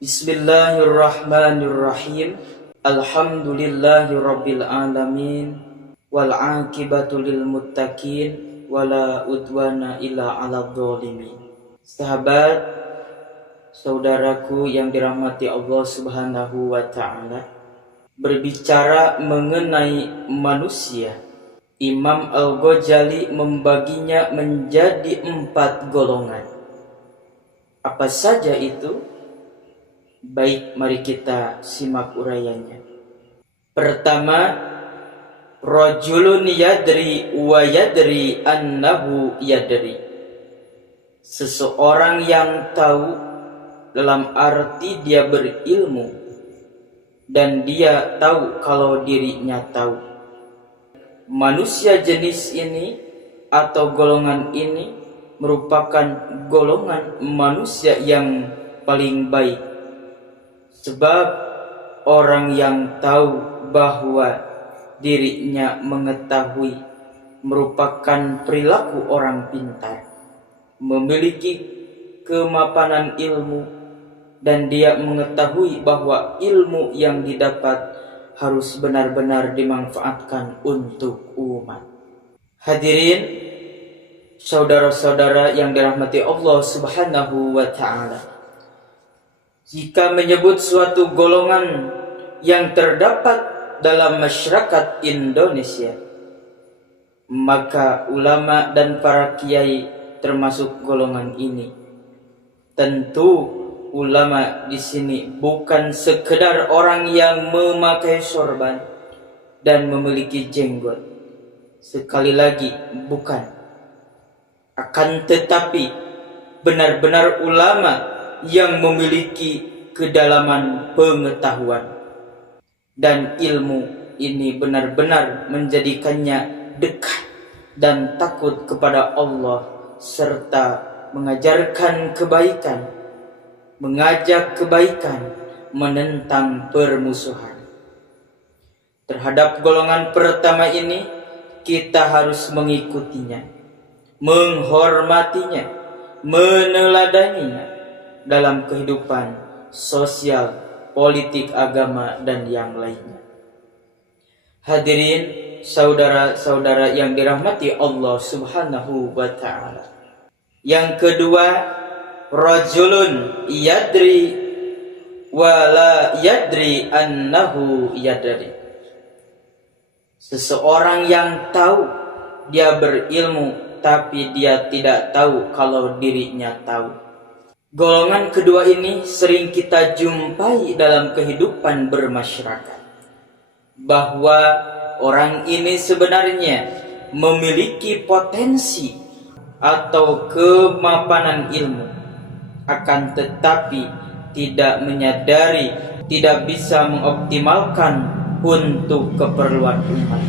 Bismillahirrahmanirrahim. Alhamdulillahirabbil alamin wal aqibatu lil muttaqin wala udwana illa 'alal zalimin. Sahabat, saudaraku yang dirahmati Allah Subhanahu wa taala, berbicara mengenai manusia, Imam Al-Ghazali membaginya menjadi 4 golongan. Apa saja itu? Baik, mari kita simak uraiannya. Pertama, rajulun yadri wa yadri annahu yadri. Seseorang yang tahu dalam arti dia berilmu dan dia tahu kalau dirinya tahu. Manusia jenis ini atau golongan ini merupakan golongan manusia yang paling baik. Sebab orang yang tahu bahwa dirinya mengetahui merupakan perilaku orang pintar, memiliki kemapanan ilmu, dan dia mengetahui bahwa ilmu yang didapat harus benar-benar dimanfaatkan untuk umat. Hadirin, saudara-saudara yang dirahmati Allah Subhanahu wa ta'ala, jika menyebut suatu golongan yang terdapat dalam masyarakat Indonesia, maka ulama dan para kiai termasuk golongan ini. Tentu ulama di sini bukan sekedar orang yang memakai sorban dan memiliki jenggot. Sekali lagi, bukan. Akan tetapi benar-benar ulama yang memiliki kedalaman pengetahuan, dan ilmu ini benar-benar menjadikannya dekat dan takut kepada Allah, serta mengajarkan kebaikan, mengajak kebaikan, menentang permusuhan. Terhadap golongan pertama ini, kita harus mengikutinya, menghormatinya, meneladaninya dalam kehidupan sosial, politik, agama, dan yang lainnya. Hadirin, saudara-saudara yang dirahmati Allah Subhanahu wa ta'ala. Yang kedua, rajulun yadri wa la yadri annahu yadri. Seseorang yang tahu, dia berilmu, tapi dia tidak tahu kalau dirinya tahu. Golongan kedua ini sering kita jumpai dalam kehidupan bermasyarakat, bahwa orang ini sebenarnya memiliki potensi atau kemapanan ilmu, akan tetapi tidak menyadari, tidak bisa mengoptimalkan untuk keperluan umat.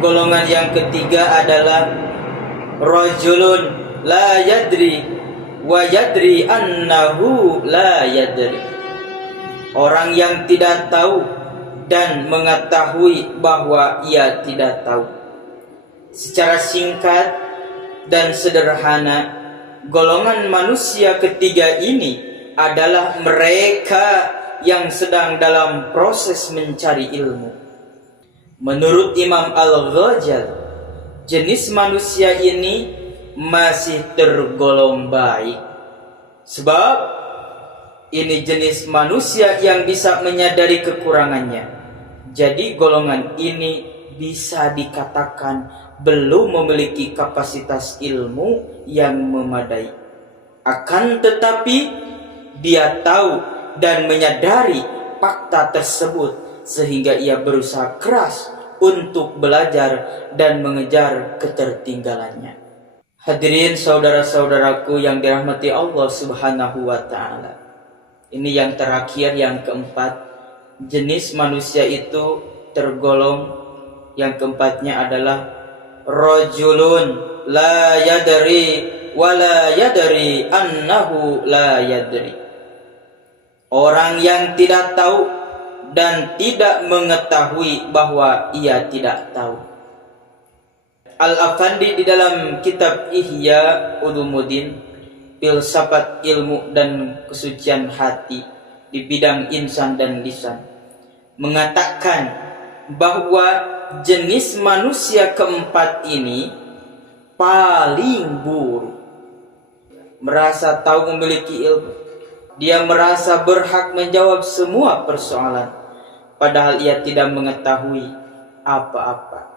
Golongan yang ketiga adalah rajulun la yadri wa yadri annahu la yadri. Orang yang tidak tahu dan mengetahui bahwa ia tidak tahu. Secara singkat dan sederhana, golongan manusia ketiga ini adalah mereka yang sedang dalam proses mencari ilmu. Menurut Imam Al-Ghazali, jenis manusia ini masih tergolong baik, sebab ini jenis manusia yang bisa menyadari kekurangannya. Jadi golongan ini bisa dikatakan belum memiliki kapasitas ilmu yang memadai. Akan tetapi dia tahu dan menyadari fakta tersebut, sehingga ia berusaha keras untuk belajar dan mengejar ketertinggalannya. Hadirin saudara-saudaraku yang dirahmati Allah Subhanahu wa ta'ala. Ini yang terakhir, yang keempat. Jenis manusia itu tergolong, yang keempatnya adalah rajulun la yadri wa la yadri annahu la yadri. Orang yang tidak tahu dan tidak mengetahui bahwa ia tidak tahu. Al-Afandi di dalam kitab Ihya Ulumuddin, Filsafat Ilmu dan Kesucian Hati, di bidang insan dan lisan, mengatakan bahwa jenis manusia keempat ini paling buruk. Merasa tahu memiliki ilmu, dia merasa berhak menjawab semua persoalan, padahal ia tidak mengetahui apa-apa.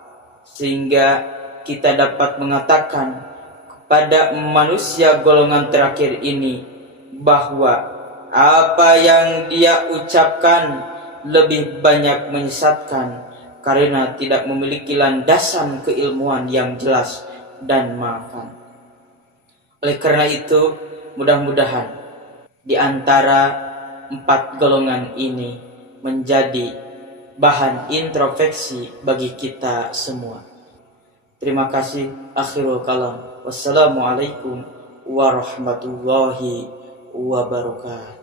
Sehingga kita dapat mengatakan kepada manusia golongan terakhir ini bahwa apa yang dia ucapkan lebih banyak menyesatkan karena tidak memiliki landasan keilmuan yang jelas dan mapan. Oleh karena itu, mudah-mudahan di antara 4 golongan ini menjadi bahan introspeksi bagi kita semua. Terima kasih. Akhirul kalam. Wassalamualaikum warahmatullahi wabarakatuh.